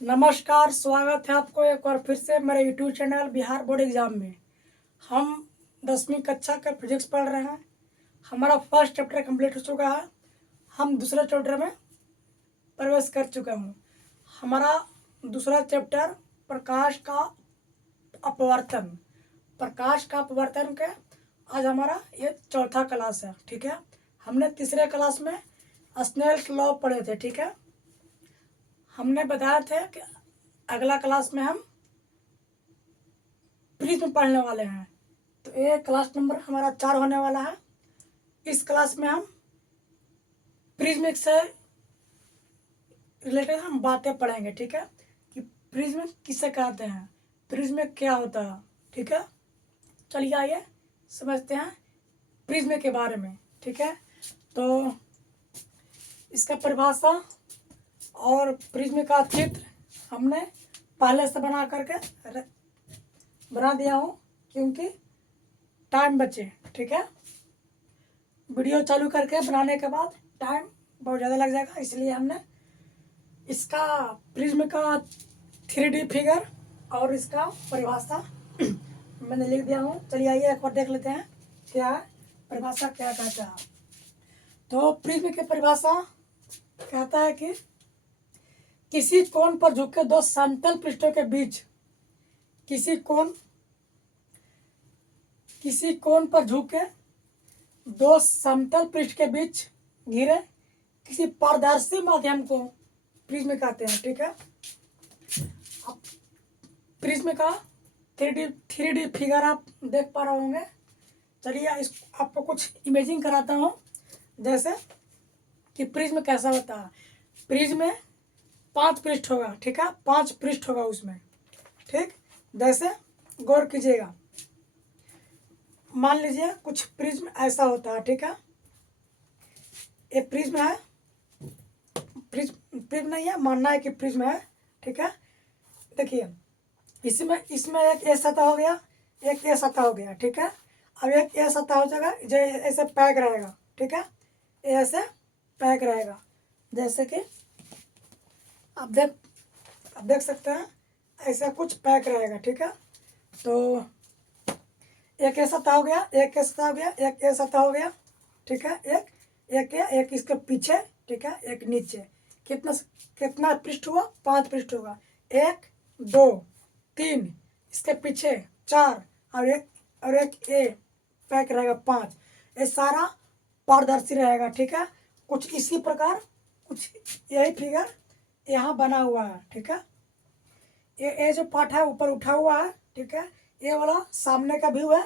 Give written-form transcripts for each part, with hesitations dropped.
नमस्कार, स्वागत है आपको एक बार फिर से मेरे YouTube channel Bihar board exam में। हम 10वीं कक्षा का फिजिक्स पढ़ रहे हैं। हमारा फर्स्ट चैप्टर कंप्लीट हो चुका है। हम दूसरे चैप्टर में प्रवेश कर चुके हूँ। हमारा दूसरा चैप्टर प्रकाश का अपवर्तन। प्रकाश का अपवर्तन का आज हमारा ये चौथा क्लास है। ठीक है, हमने तीसरे क्लास में स्नेल्स लॉ पढ़े थे। ठीक है, हमने बताया था कि अगला क्लास में हम प्रिज्म पढ़ने वाले हैं। तो ये क्लास नंबर हमारा 4 होने वाला है। इस क्लास में हम प्रिज्म से रिलेटेड हम बातें पढ़ेंगे। ठीक है, कि प्रिज्म किसे कहते हैं, प्रिज्म क्या होता है। ठीक है, चलिए आइए समझते हैं प्रिज्म के बारे में। ठीक है, तो इसका परिभाषा और प्रिज्म का चित्र हमने पहले से बना करके बना दिया हूँ, क्योंकि टाइम बचे। ठीक है, वीडियो चालू करके बनाने के बाद टाइम बहुत ज़्यादा लग जाएगा, इसलिए हमने इसका प्रिज्म का 3D फिगर और इसका परिभाषा मैंने लिख दिया हूँ। चलिए आइए एक बार देख लेते हैं क्या है परिभाषा, क्या कहता है। तो प्रिज्म की परिभाषा कहता है कि किसी कोण पर झुके दो समतल पृष्ठों के बीच किसी कोण पर झुके दो समतल पृष्ठ के बीच घिरे किसी पारदर्शी माध्यम को प्रिज्म कहते हैं। ठीक है, अब प्रिज्म का 3D फिगर आप देख पा रहे होंगे। चलिए इस आपको कुछ इमेजिंग कराता हूँ, जैसे कि प्रिज्म कैसा होता है। प्रिज्म में 5 पृष्ठ होगा। ठीक है, 5 पृष्ठ होगा उसमें। ठीक, जैसे गौर कीजिएगा, मान लीजिए कुछ प्रिज्म ऐसा होता है। ठीक है, ये प्रिज्म है, प्रिज्म नहीं है, मानना है कि प्रिज्म है। ठीक है, देखिए इसमें एक ए सतह हो गया, एक ए सतह हो गया। ठीक है, अब एक ए सतह हो जाएगा जो ऐसे पैक रहेगा। ठीक है, ये ऐसे पैक रहेगा, जैसे कि आप देख सकते हैं, ऐसा कुछ पैक रहेगा। ठीक है, तो एक ए सतह हो गया, एक ए सतह हो गया, एक ए सतह हो गया। ठीक है, एक इसके पीछे। ठीक है, एक नीचे। कितना पृष्ठ हुआ? 5 पृष्ठ होगा। 1 2 3, इसके पीछे 4, और एक ए पैक रहेगा 5। ये सारा पारदर्शी रहेगा। ठीक है, कुछ इसी प्रकार कुछ यही फिगर यहाँ बना हुआ है। ठीक है, ये जो पार्ट है ऊपर उठा हुआ है। ठीक है, ये वाला सामने का व्यू है,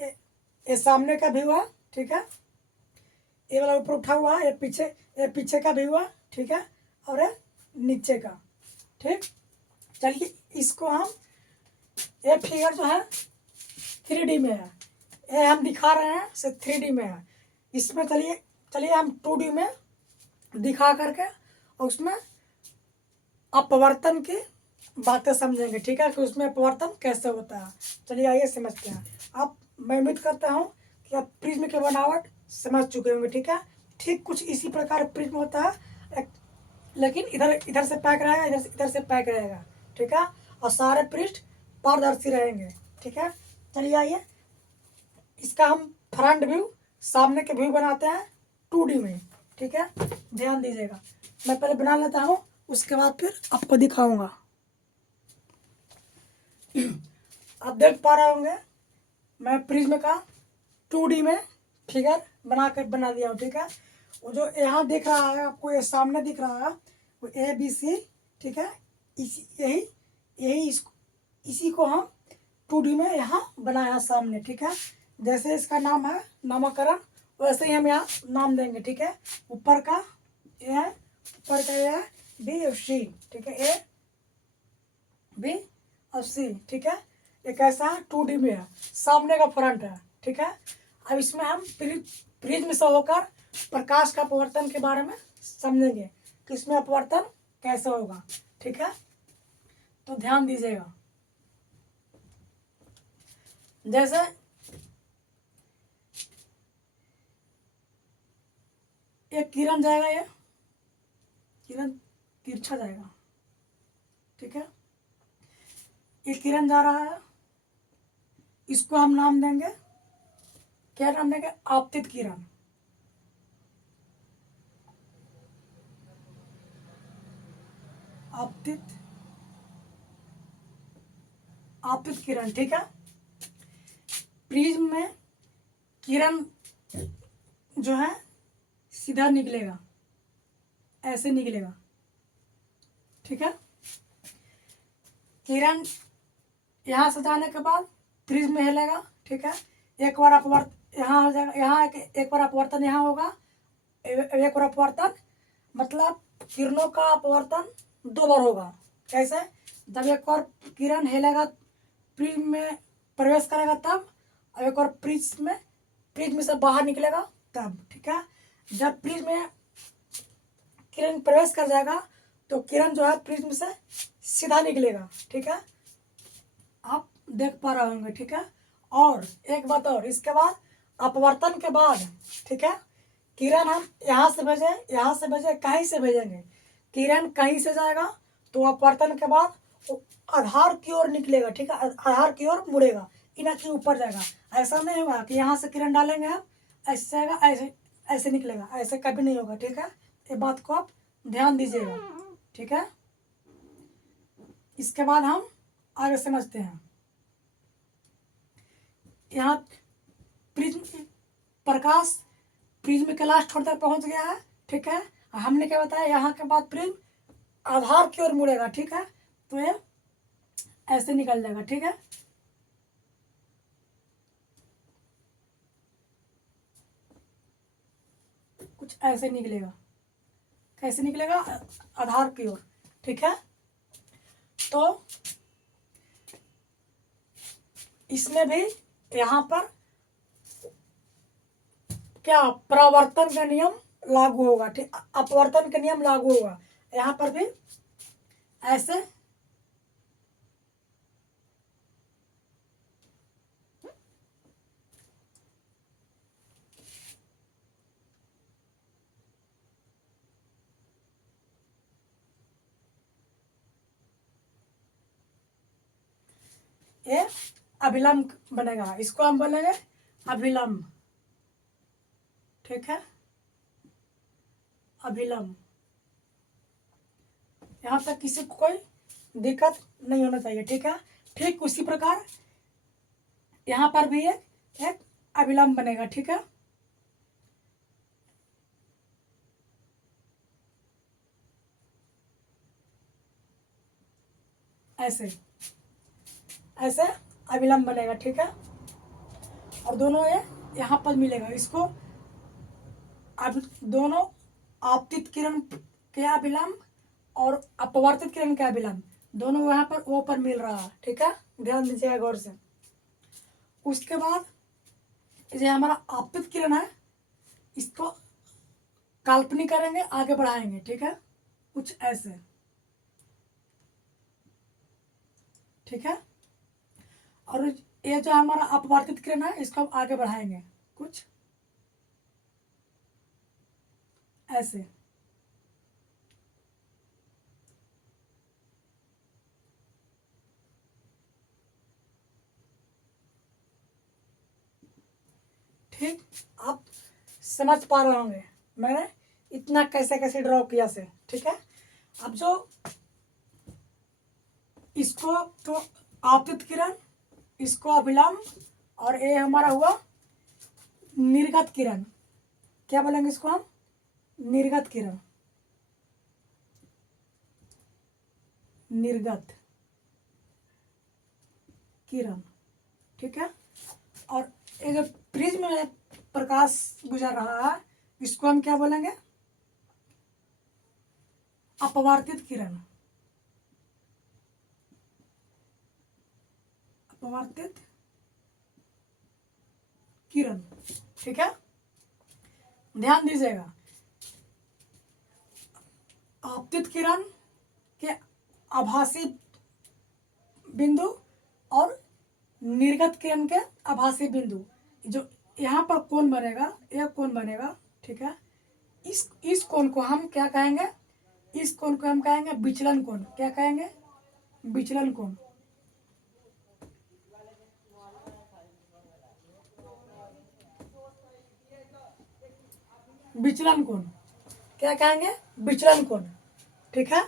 ये सामने का व्यू है। ठीक है, ये वाला ऊपर उठा हुआ है, ये पीछे का व्यू है। ठीक है, और ये नीचे का। ठीक, चलिए इसको हम, ये फिगर जो है 3D में है, ये हम दिखा रहे हैं से 3D में है। इसमें चलिए हम 2D में दिखा करके और उसमें अपवर्तन की बातें समझेंगे। ठीक है, कि उसमें अपवर्तन कैसे होता है। चलिए आइए समझते हैं। आप, मैं उम्मीद करता हूँ कि आप प्रिज्म की बनावट समझ चुके होंगे। ठीक है, ठीक कुछ इसी प्रकार प्रिज्म होता है, लेकिन इधर से पैक रहेगा, इधर से पैक रहेगा। ठीक है, और सारे पृष्ठ पारदर्शी रहेंगे। ठीक है, चलिए आइए इसका हम फ्रंट व्यू, सामने के व्यू बनाते हैं 2D में। ठीक है, ध्यान दीजिएगा, मैं पहले बना लेता हूँ, उसके बाद फिर आपको दिखाऊंगा। आप देख पा रहे होंगे मैं प्रिज्म का 2D में फिगर बना दिया हूँ। ठीक है, वो जो यहाँ दिख रहा है आपको, ये सामने दिख रहा है वो ABC। ठीक है, इसी को हम 2D में यहाँ बनाया सामने। ठीक है, जैसे इसका नाम है नामकरण, वैसे ही हम यहाँ नाम देंगे। ठीक है, ऊपर का ये है, ऊपर का ये है B और C। ठीक है, A B और C। ठीक है, ये कैसा है? 2D में है, सामने का फ्रंट है। ठीक है, अब इसमें हम प्रिज्म से होकर प्रकाश का अपवर्तन के बारे में समझेंगे कि इसमें अपवर्तन कैसे होगा। ठीक है, तो ध्यान दीजिएगा, जैसे एक किरण जाएगा, ये किरण तिरछा जाएगा। ठीक है। ये किरण जा रहा है, इसको हम नाम देंगे, क्या नाम देंगे? आपतित किरण। आपतित आपतित किरण, ठीक है। प्रिज्म में किरण जो है सीधा निकलेगा, ऐसे निकलेगा, ठीक है। किरण यहाँ से जाने के बाद प्रिज्म में हिलेगा, ठीक है। एक बार अपवर्तन यहाँ हो जाएगा, यहाँ एक बार अपवर्तन यहाँ होगा, एक बार अपवर्तन, मतलब किरणों का अपवर्तन 2 बार होगा। कैसे? जब एक और किरण हिलेगा, प्रिज्म में प्रवेश करेगा तब, और एक और प्रिज्म से बाहर निकलेगा तब, ठीक है। जब प्रिज्म में किरण प्रवेश कर जाएगा तो किरण जो है प्रिज्म से सीधा निकलेगा, ठीक है। आप देख पा रहे होंगे, ठीक है। और एक बात और, इसके बाद अपवर्तन के बाद, ठीक है, किरण हम यहाँ से भेजे, कहीं से भेजेंगे, किरण कहीं से जाएगा तो अपवर्तन के बाद वो आधार की ओर निकलेगा, ठीक है, आधार की ओर मुड़ेगा, इना के ऊपर जाएगा। ऐसा नहीं होगा कि यहाँ से किरण डालेंगे हम, ऐसे जाएगा, ऐसे ऐसे निकलेगा, ऐसे कभी नहीं होगा, ठीक है। ये बात को आप ध्यान दीजिएगा, ठीक है। इसके बाद हम आगे समझते हैं। यहाँ प्रिज्म प्रकाश प्रिज्म के लास्ट छोर तक पहुंच गया है, ठीक है। हमने क्या बताया, यहाँ के बाद प्रिज्म आधार की ओर मुड़ेगा, ठीक है, तो ये ऐसे निकल जाएगा, ठीक है। कुछ ऐसे निकलेगा, कैसे निकलेगा? आधार की ओर, ठीक है। तो इसमें भी यहाँ पर क्या परावर्तन का नियम लागू होगा, ठीक, अपवर्तन का नियम लागू होगा। यहाँ पर भी ऐसे ये अभिलंब बनेगा, इसको हम बोलेंगे अभिलंब, ठीक है, अभिलंब। यहाँ तक किसी को कोई दिक्कत नहीं होना चाहिए, ठीक है। ठीक उसी प्रकार यहाँ पर भी एक अभिलंब बनेगा, ठीक है। ऐसे ऐसे अभिलंब बनेगा, ठीक है। और दोनों ये यहाँ पर मिलेगा, इसको अब दोनों आपतित किरण के अभिलंब और अपवर्तित किरण के अभिलंब दोनों यहाँ पर ओ पर मिल रहा है, ठीक है। ध्यान दीजिएगा गौर से। उसके बाद ये हमारा आपतित किरण है, इसको काल्पनिक करेंगे, आगे बढ़ाएंगे, ठीक है, कुछ ऐसे, ठीक है। और ये जो हमारा अपवर्तित किरण है, इसको हम आगे बढ़ाएंगे कुछ ऐसे, ठीक। आप समझ पा रहे होंगे मैंने इतना कैसे कैसे ड्रॉ किया से, ठीक है। अब जो इसको तो आपतित किरण, इसको अभिलंब, और ये हमारा हुआ निर्गत किरण, क्या बोलेंगे इसको हम? निर्गत किरण, निर्गत किरण, ठीक है। और ये जो प्रिज्म में प्रकाश गुजर रहा है, इसको हम क्या बोलेंगे? अपवर्तित किरण, अपवर्तित किरण, ठीक है। ध्यान दीजिएगा, आपतित किरण के आभासी बिंदु और निर्गत किरण के आभासी बिंदु, जो यहाँ पर कोण बनेगा, यह कोण बनेगा, ठीक है। इस कोण को हम क्या कहेंगे? इस कोण को हम कहेंगे विचलन कोण, क्या कहेंगे? विचलन कोण। विचलन कोण क्या कहेंगे, विचलन कोण, ठीक है।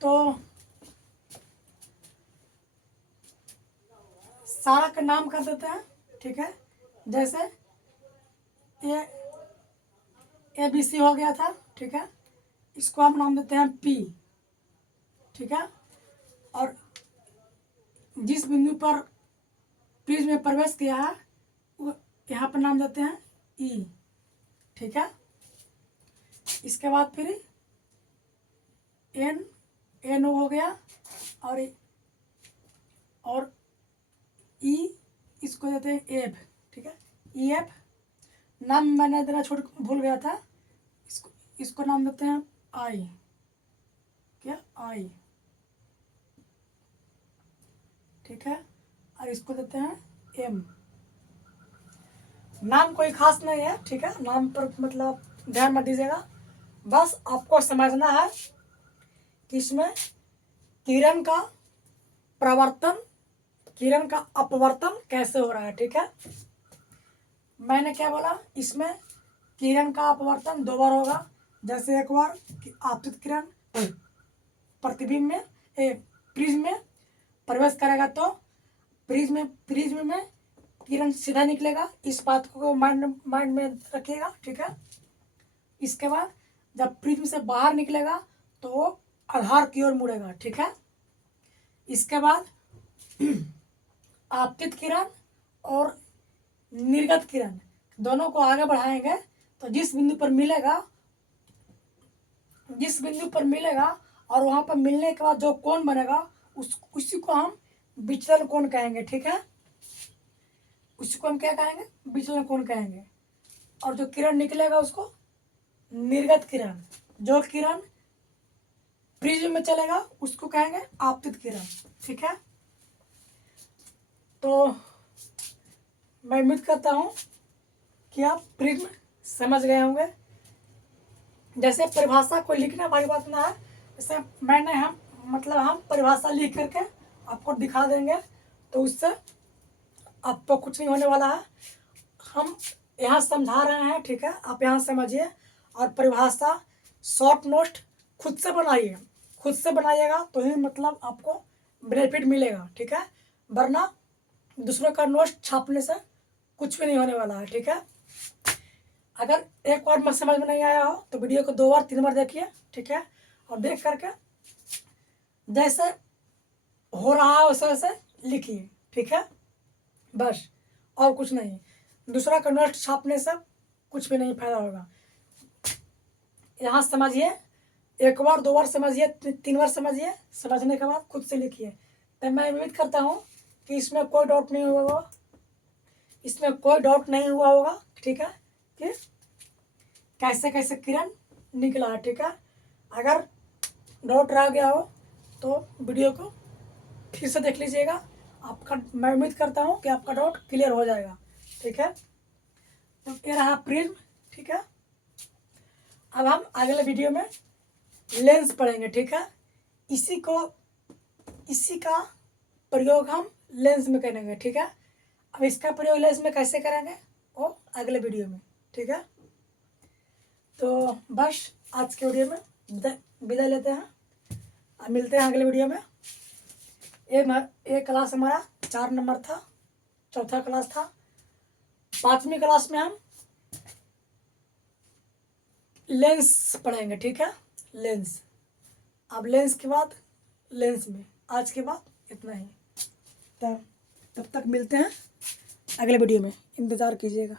तो सारा का नाम कर देते हैं, ठीक है। जैसे ये ABC हो गया था, ठीक है, इसको हम नाम देते हैं P, ठीक है। और जिस बिंदु पर प्रिज्म में प्रवेश किया है वो यहाँ पर नाम देते हैं E, ठीक है। इसके बाद फिर N हो गया और E, इसको देते हैं F, ठीक है। EF नाम मैंने देना भूल गया था, इसको नाम देते हैं I, क्या I, ठीक है। और इसको देते हैं M। नाम कोई खास नहीं है, ठीक है, नाम पर मतलब ध्यान मत दीजिएगा, बस आपको समझना है कि इसमें किरण का प्रवर्तन, किरण का अपवर्तन कैसे हो रहा है, ठीक है। मैंने क्या बोला, इसमें किरण का अपवर्तन 2 बार होगा। जैसे एक बार आपतित किरण प्रतिबिंब में प्रिज्म में प्रवेश करेगा तो प्रिज्म में किरण सीधा निकलेगा, इस बात को माइंड में रखिएगा, ठीक है। इसके बाद जब प्रिज्म से बाहर निकलेगा तो वो आधार की ओर मुड़ेगा, ठीक है। इसके बाद आपतित किरण और निर्गत किरण दोनों को आगे बढ़ाएंगे तो जिस बिंदु पर मिलेगा और वहाँ पर मिलने के बाद जो कोण बनेगा उसी को हम विचलन कोण कहेंगे, ठीक है। उसी को हम क्या कहेंगे, विचलन कोण कहेंगे। और जो किरण निकलेगा उसको निर्गत किरण, जो किरण प्रिज्म में चलेगा उसको कहेंगे आपतित किरण, ठीक है। तो मैं उम्मीद करता हूँ कि आप प्रिज्म समझ गए होंगे। जैसे परिभाषा को लिखना भारी बात ना है, जैसे हम परिभाषा लिख करके आपको दिखा देंगे, तो उससे आपको कुछ नहीं होने वाला है। हम यहाँ समझा रहे हैं, ठीक है, आप यहाँ समझिए। और परिभाषा शॉर्ट नोट खुद से बनाइए, खुद से बनाइएगा तो ही मतलब आपको बेनिफिट मिलेगा, ठीक है। वरना दूसरों का नोट छापने से कुछ भी नहीं होने वाला है, ठीक है। अगर एक बार में समझ में नहीं आया हो तो वीडियो को 2 बार 3 बार देखिए, ठीक है। और देख करके जैसे हो रहा है वैसे वैसे लिखिए, ठीक है, बस, और कुछ नहीं। दूसरा का नोट छापने से कुछ भी नहीं फायदा होगा। यहाँ समझिए, 1 बार 2 बार समझिए, 3 बार समझिए, समझने के बाद खुद से लिखिए। तो मैं उम्मीद करता हूँ कि इसमें कोई डाउट नहीं हुआ होगा, ठीक है, कि कैसे कैसे किरण निकला है, ठीक है। अगर डाउट रह गया हो तो वीडियो को फिर से देख लीजिएगा, मैं उम्मीद करता हूँ कि आपका डाउट क्लियर हो जाएगा, ठीक है। तो ये रहा प्रिज्म, ठीक है। अब हम अगले वीडियो में लेंस पढ़ेंगे, ठीक है। इसी का प्रयोग हम लेंस में करेंगे, ठीक है। अब इसका प्रयोग लेंस में कैसे करेंगे वो अगले वीडियो में, ठीक है। तो बस आज के वीडियो में विदा लेते हैं, अब मिलते हैं अगले वीडियो में। ये क्लास हमारा 4 नंबर था, चौथा क्लास था। 5वीं क्लास में हम लेंस पढ़ेंगे, ठीक है, लेंस। अब लेंस के बाद लेंस में आज के बाद इतना ही। तब तक मिलते हैं अगले वीडियो में, इंतज़ार कीजिएगा।